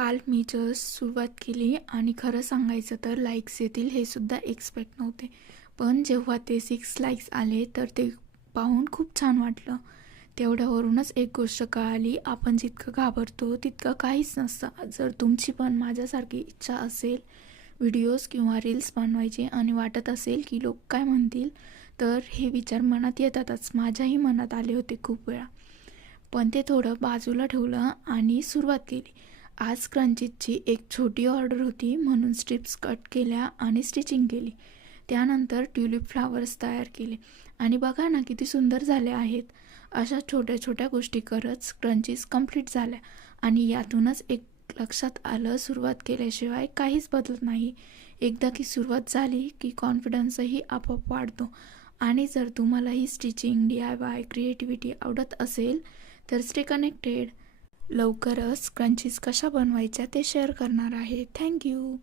काल मी जस्ट सुरुवात केली आणि खरं सांगायचं तर लाईक्स येतील हे सुद्धा एक्सपेक्ट नव्हते. पण जेव्हा ते 6 लाईक्स आले तर ते पाहून खूप छान वाटलं. तेवढ्यावरूनच एक गोष्ट कळाली, आपण जितकं घाबरतो तितकं काहीच नसतं. जर तुमची पण माझ्यासारखी इच्छा असेल व्हिडिओज किंवा रील्स बनवायची आणि वाटत असेल की लोक काय म्हणतील, तर हे विचार मनात येतातच. माझ्याही मनात आले होते खूप वेळा. पण ते थोडं बाजूला ठेवलं आणि सुरुवात केली. आज क्रंचीची एक छोटी ऑर्डर होती म्हणून स्ट्रिप्स कट केल्या आणि स्टिचिंग केली. त्यानंतर ट्युलिप फ्लावर्स तयार केले आणि बघा ना किती सुंदर झाले आहेत. अशा छोट्या छोट्या गोष्टी करत क्रंचीज कंप्लीट झाल्या आणि यातूनच एक लक्षात आलं, सुरुवात केल्याशिवाय काहीच बदलत नाही. एकदा की सुरुवात झाली की कॉन्फिडन्सही आपोआप वाढतो. आणि जर तुम्हाला ही स्टिचिंग, DIY, क्रिएटिव्हिटी आवडत असेल तर स्टे कनेक्टेड. लवकरच क्रंचीज कशा बनवायच्या ते शेअर करणार आहे. थँक्यू.